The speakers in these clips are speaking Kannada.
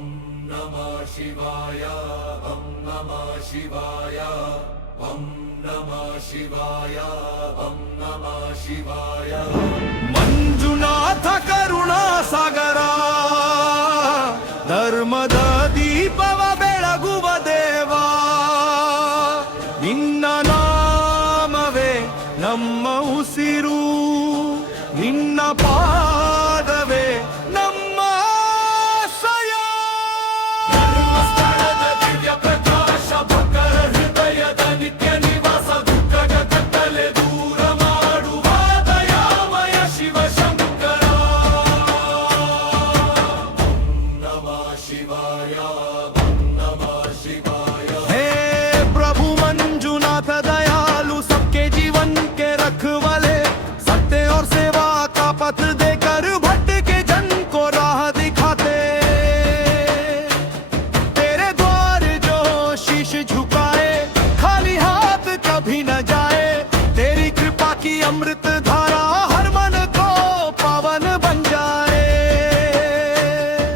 Om Namah Shivaya, Om Namah Shivaya, Om Namah Shivaya, Om Namah Shivaya. Manjunatha ಕರುಣಾ ಸಾಗರ ಧರ್ಮದ ದೀಪವ ಬೆಳಗುವ ದೇವ ನಿನ್ನ ನಾಮವೇ ನಮ್ಮ ಉಸಿರು ನಿನ್ನ ಪಾದವೇ ನಮ್ಮ ಆಶ್ರಯ ಧರ್ಮಸ್ಥಳದ ದಿವ್ಯ ಪ್ರಕಾಶ ಭಕ್ತರ ಹೃದಯದ ನಿತ್ಯ ನಿವಾಸ ದುಃಖದ ಕತ್ತಲೆ ದೂರ ಮಾಡುವ ದಯಾಮಯ ಶಿವಶಂಕರ. ಓಂ ನಮಃ ಶಿವಾಯ, ಓಂ ನಮಃ ಶಿವಾಯ. हे प्रभु मंजुनाथ दयालु सबके जीवन के रखवाले सत्य और सेवा का पथ देकर भटके जन को राह दिखाते तेरे द्वार जो शीश झुकाए खाली हाथ कभी न जाए तेरी कृपा की अमृत धारा हर मन को पावन बन जाए.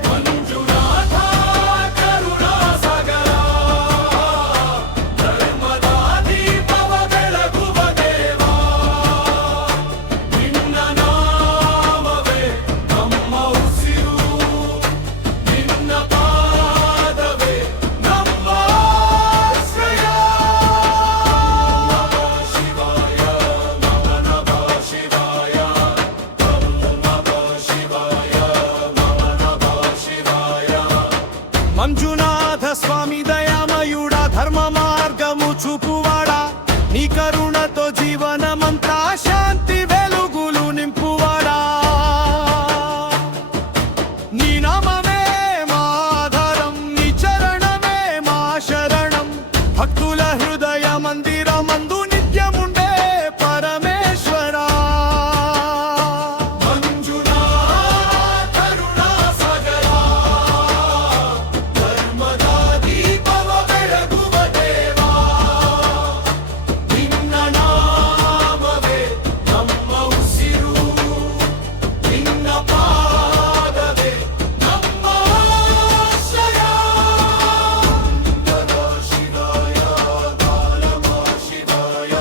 ಮಂಜುನಾಥ ಕರುಣಾ ಸಾಗರ ಧರ್ಮದ ದೀಪವ ಬೆಳಗುವ ದೇವ ನಿನ್ನ ನಾಮವೇ ನಮ್ಮ ಉಸಿರು ನಿನ್ನ ಪಾದವೇ ನಮ್ಮ ಆಶ್ರಯ. ನಮಃ ಶಿವಾಯ, ನಮಃ ಶಿವಾಯ, ನಮಃ ಶಿವಾಯ, ನಮಃ ಶಿವಾಯ. మంజునాథ స్వామి దయామయుడా ధర్మ మార్గము చూపువాడా నీ కరుణతో జీవనమంతా శాంతి వెలుగులు నింపువాడా నీ నామమే మా ఆధారం నీ చరణమే మా శరణం భక్తుల హృదయ మందిరమందు నిత్యముండే పరమేశ్వరా. ಮಂಜುನಾಥ ಕರುಣಾ ಸಾಗರ ಧರ್ಮದ ದೀಪವ ಬೆಳಗುವ ದೇವ ನಿನ್ನ ನಾಮವೇ ನಮ್ಮ ಉಸಿರು ನಿನ್ನ ಪಾದವೇ ನಮ್ಮ ಆಶ್ರಯ. ನಮಃ ಶಿವಾಯ, ನಮಃ ಶಿವಾಯ,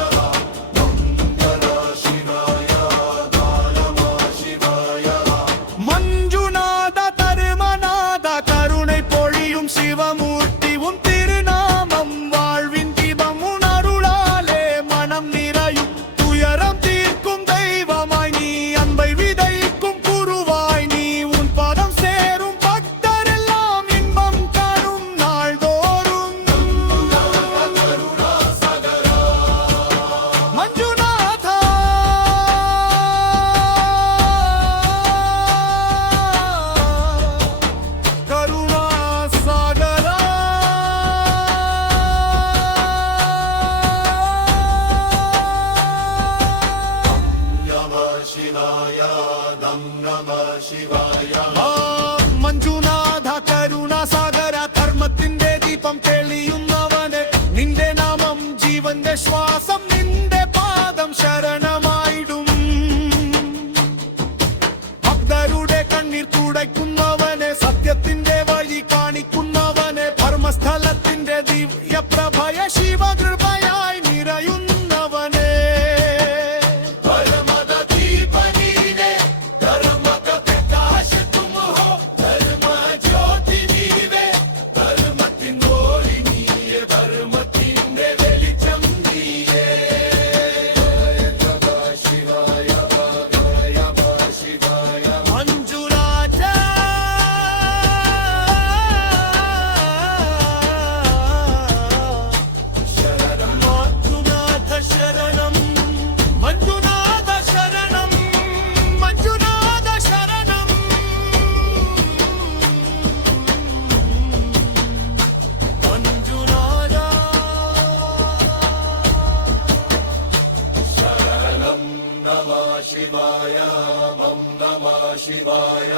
ನಮಃ ಶಿವಾಯ, ನಮಃ ಶಿವಾಯ. மஞ்சுநாத தருமநாத கருணை பொழியும் சிவமூர்த்தி உன் திருநாமம் வாழ்வின் தீபம் உன் அருளாலே மனம் நிறையும் துயரம் தீர்க்கும் தெய்வமாய் நீ அன்பை விதைக்கும் குருவாய் நீ உன் பதம் சேரும் பக்தரெல்லாம் இன்பம் காணும் நாள்தோறும். ಕರುಣಾ ಸಾಗರ ಮಂಜುನಾಥ ಕರುಣಾ ಸಾಗರ ನಮಃ ಶಿವಾಯ, ನಮಃ ಶಿವಾಯ. ಮಂಜುನಾಥ കരുണാ സാഗര ധർമ്മത്തിന്റെ ദീപം തെളിയുന്നവനെ നിന്റെ നാമം ജീവന്റെ ശ്വാസം നിന്റെ പാദം ശരണമായിടും ഭക്തരുടെ കണ്ണീർ തുടയ്ക്കുന്നവനെ സത്യത്തിന്റെ വഴി കാണിക്കുന്നവനെ ധർമ്മസ്ഥലത്തിന്റെ ദിവ്യപ്രഭയ ശിവകൃപയായി നിറയുന്നവനെ. ಧರ್ಮದ ದೀಪ ನೀನೆ ಧರ್ಮಕ ಪ್ರಕಾಶ ತುಮ ಹೋ ಧರ್ಮ ಜ್ಯೋತಿ ನೀವೆ ಧರ್ಮத்தின் ஒளி நீயே ಧರ್ಮத்தின் வெளிச்சம் நீயே. ನಮಃ ಶಿವಾಯ, ನಮಃ ಶಿವಾಯ. ಮಂಜುನಾಥ ಶರಣಂ ಮಂಜುನಾಥ ಶರಣಂ ಮಂಜುನಾಥ ಶರಣಂ ಮಂಜುನಾಥ ಶರಣಂ ಮಂಜುನಾಥ ಶರಣಂ ನಮಃ ಶಿವಾಯ, ಓಂ ನಮಃ ಶಿವಾಯ.